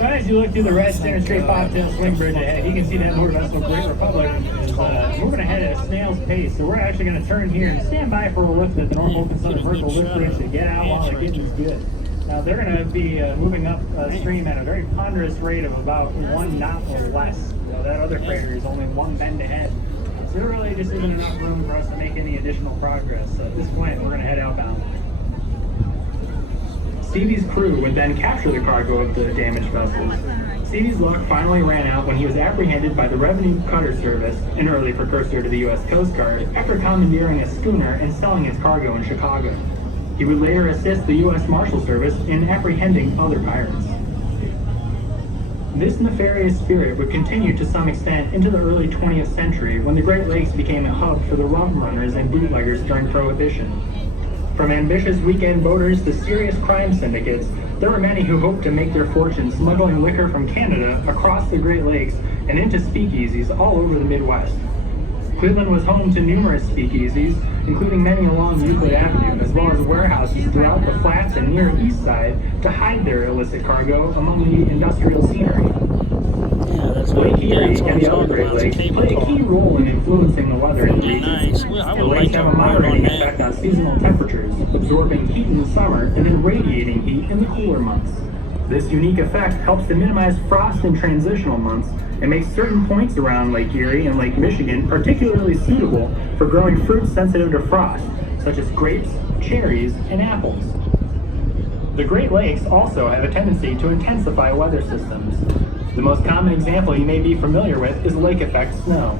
As you look through the red Center Street Bobtail Swing Bridge ahead, you can see that motor vessel Great Republic is moving ahead at a snail's pace. So we're actually going to turn here and stand by for a lift at the North Open Southern Vertical Lift Bridge to get out while the getting's good. Now they're going to be moving up stream at a very ponderous rate of about 1 knot or less. That other freighter is only 1 bend ahead. So there really just isn't enough room for us to make any additional progress. So at this point, we're going to head outbound. Seavey's crew would then capture the cargo of the damaged vessels. Seavey's luck finally ran out when he was apprehended by the Revenue Cutter Service, an early precursor to the U.S. Coast Guard, after commandeering a schooner and selling its cargo in Chicago. He would later assist the U.S. Marshal Service in apprehending other pirates. This nefarious spirit would continue to some extent into the early 20th century when the Great Lakes became a hub for the rum runners and bootleggers during Prohibition. From ambitious weekend boaters to serious crime syndicates, there are many who hope to make their fortune smuggling liquor from Canada across the Great Lakes and into speakeasies all over the Midwest. Cleveland was home to numerous speakeasies, including many along Euclid Avenue, as well as warehouses throughout the Flats and Near East Side to hide their illicit cargo among the industrial scenery. Yeah, that's Lake Erie what and the other Great Lakes play a key role in influencing the weather in the region. Nice. Well, I would The like lakes to have a ride on moderating that. effect on seasonal temperatures, absorbing heat in the summer and then radiating heat in the cooler months. This unique effect helps to minimize frost in transitional months and makes certain points around Lake Erie and Lake Michigan particularly suitable for growing fruits sensitive to frost, such as grapes, cherries, and apples. The Great Lakes also have a tendency to intensify weather systems. The most common example you may be familiar with is lake effect snow.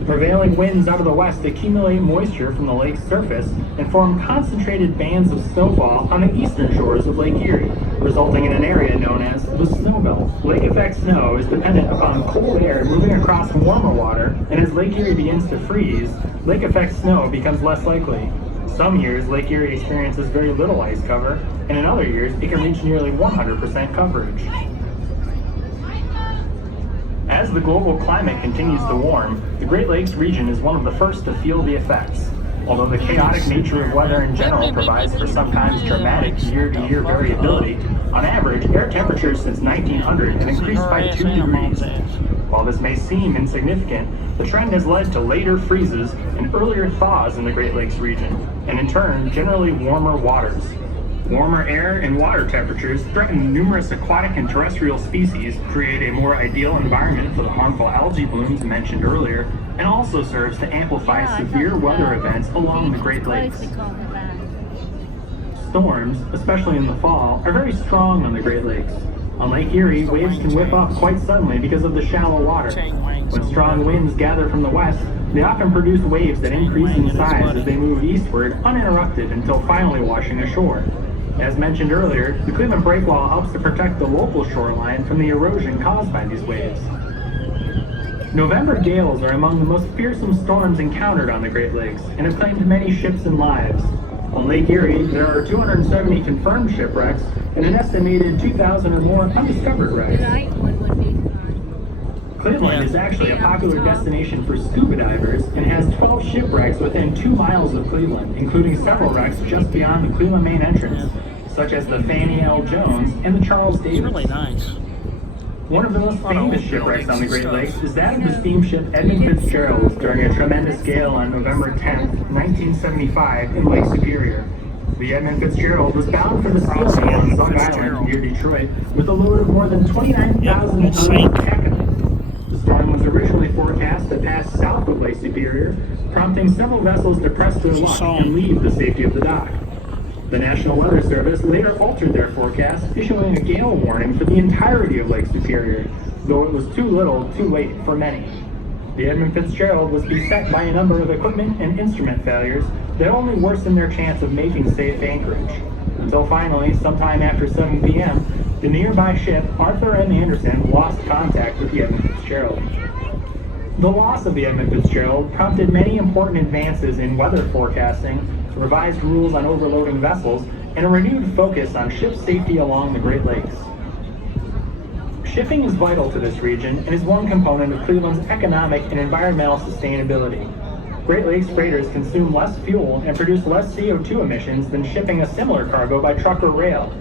The prevailing winds out of the west accumulate moisture from the lake's surface and form concentrated bands of snowfall on the eastern shores of Lake Erie, resulting in an area known as the snow belt. Lake effect snow is dependent upon cold air moving across warmer water, and as Lake Erie begins to freeze, lake effect snow becomes less likely. Some years, Lake Erie experiences very little ice cover, and in other years, it can reach nearly 100% coverage. As the global climate continues to warm, the Great Lakes region is one of the first to feel the effects. Although the chaotic nature of weather in general provides for sometimes dramatic year-to-year variability, on average, air temperatures since 1900 have increased by 2 degrees. While this may seem insignificant, the trend has led to later freezes and earlier thaws in the Great Lakes region, and in turn, generally warmer waters. Warmer air and water temperatures threaten numerous aquatic and terrestrial species, create a more ideal environment for the harmful algae blooms mentioned earlier, and also serves to amplify severe weather events along the Great Lakes. Storms, especially in the fall, are very strong on the Great Lakes. On Lake Erie, waves can whip up quite suddenly because of the shallow water. When strong winds gather from the west, they often produce waves that increase in size as they move eastward uninterrupted until finally washing ashore. As mentioned earlier, the Cleveland Breakwall helps to protect the local shoreline from the erosion caused by these waves. November gales are among the most fearsome storms encountered on the Great Lakes and have claimed many ships and lives. On Lake Erie, there are 270 confirmed shipwrecks and an estimated 2,000 or more undiscovered wrecks. Cleveland is actually a popular destination for scuba divers and has 12 shipwrecks within 2 miles of Cleveland, including several wrecks just beyond the Cleveland main entrance, such as the Fannie L. Jones and the Charles Davis. It's really nice. One of the most famous shipwrecks on the Great Lakes is that of the steamship Edmund Fitzgerald during a tremendous gale on November 10, 1975 in Lake Superior. The Edmund Fitzgerald was bound for the Seal Sea on Long Island near Detroit with a load of more than 29,000 tons of cacao. The storm was originally forecast to pass south of Lake Superior, prompting several vessels to press their luck and leave the safety of the dock. The National Weather Service later altered their forecast, issuing a gale warning for the entirety of Lake Superior, though it was too little, too late for many. The Edmund Fitzgerald was beset by a number of equipment and instrument failures that only worsened their chance of making safe anchorage, until finally, sometime after 7 p.m., the nearby ship Arthur M. Anderson lost contact with the Edmund Fitzgerald. The loss of the Edmund Fitzgerald prompted many important advances in weather forecasting, revised rules on overloading vessels, and a renewed focus on ship safety along the Great Lakes. Shipping is vital to this region and is one component of Cleveland's economic and environmental sustainability. Great Lakes freighters consume less fuel and produce less CO2 emissions than shipping a similar cargo by truck or rail.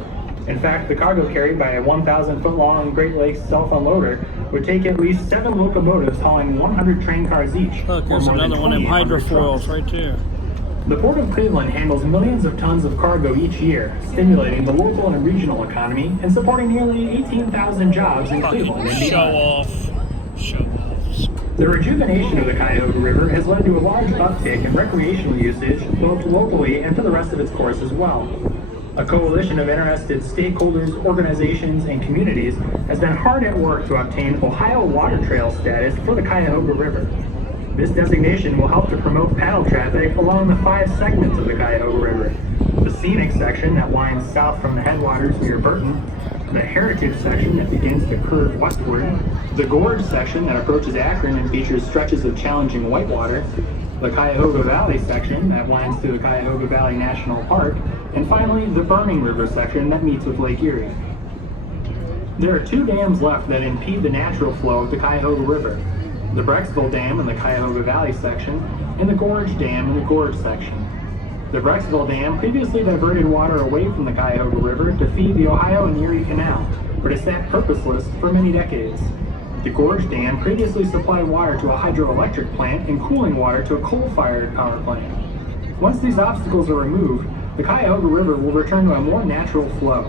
In fact, the cargo carried by a 1,000-foot-long Great Lakes self-unloader would take at least 7 locomotives hauling 100 train cars each. Look, there's another one of them hydrofoils right there. The Port of Cleveland handles millions of tons of cargo each year, stimulating the local and regional economy and supporting nearly 18,000 jobs in Cleveland and beyond. Show offs. The rejuvenation of the Cuyahoga River has led to a large uptick in recreational usage, both locally and for the rest of its course as well. A coalition of interested stakeholders, organizations, and communities has been hard at work to obtain Ohio Water Trail status for the Cuyahoga River. This designation will help to promote paddle traffic along the 5 segments of the Cuyahoga River. The scenic section that winds south from the headwaters near Burton, the heritage section that begins to curve westward, the gorge section that approaches Akron and features stretches of challenging whitewater, the Cuyahoga Valley section that winds to the Cuyahoga Valley National Park, and finally the Burning River section that meets with Lake Erie. There are 2 dams left that impede the natural flow of the Cuyahoga River: the Brecksville Dam in the Cuyahoga Valley section, and the Gorge Dam in the Gorge section. The Brecksville Dam previously diverted water away from the Cuyahoga River to feed the Ohio and Erie Canal, but has sat purposeless for many decades. The Gorge Dam previously supplied water to a hydroelectric plant and cooling water to a coal-fired power plant. Once these obstacles are removed, the Cuyahoga River will return to a more natural flow.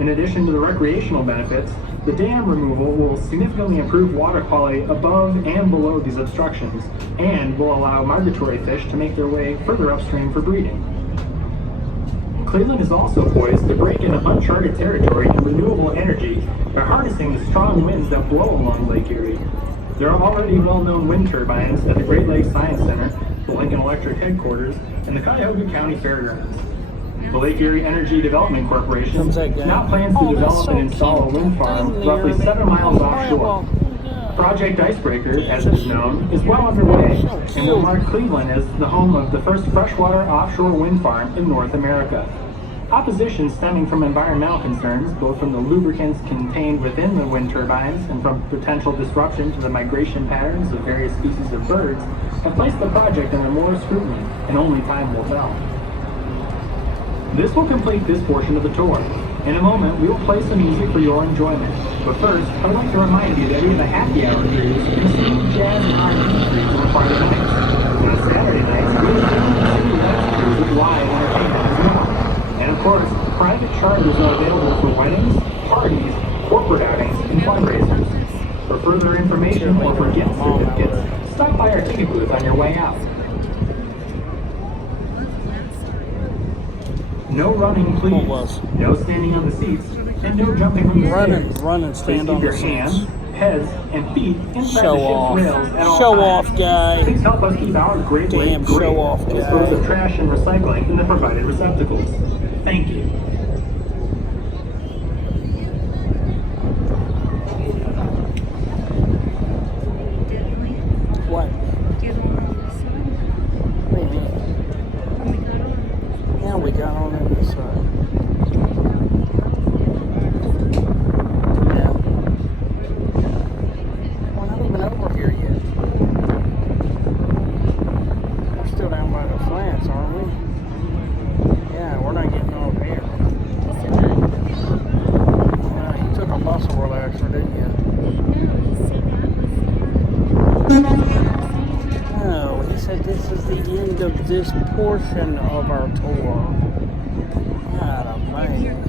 In addition to the recreational benefits, the dam removal will significantly improve water quality above and below these obstructions, and will allow migratory fish to make their way further upstream for breeding. Cleveland is also poised to break into uncharted territory in renewable energy by harnessing the strong winds that blow along Lake Erie. There are already well-known wind turbines at the Great Lakes Science Center, the Lincoln Electric headquarters, and the Cuyahoga County Fairgrounds. The Lake Erie Energy Development Corporation now plans to develop and install a wind farm roughly 7 miles offshore. Project Icebreaker, as it is known, is well underway and will mark Cleveland as the home of the first freshwater offshore wind farm in North America. Opposition stemming from environmental concerns, both from the lubricants contained within the wind turbines and from potential disruption to the migration patterns of various species of birds, have placed the project under more scrutiny, and only time will tell. This will complete this portion of the tour. In a moment, we will play some music for your enjoyment. But first, I'd like to remind you that we have a happy hour cruise and smooth jazz and R&B cruise on Friday nights. And on Saturday nights, we will do the City Lights cruise with live entertainment as well. And of course, private charters are available for weddings, parties, corporate outings, and fundraisers. For further information or for gift certificates, stop by our ticket booth on your way out. No running, please. No standing on the seats, and no jumping from the stairs. Run and stand on the seats. Keep your hands, heads, and feet inside Show the ship's off. rails at all Show times. off, guy. Please help us keep our great lake Damn great show off, and guy. dispose of trash and recycling in the provided receptacles. Thank you. What? What do you mean? Yeah, we got on in this side. Yeah. We're not even over here yet. We're still down by the flats, aren't we? Yeah, we're not getting over here. You took a bus over there, actually, didn't you? No, he said this is the end of this portion of our tour. God, man.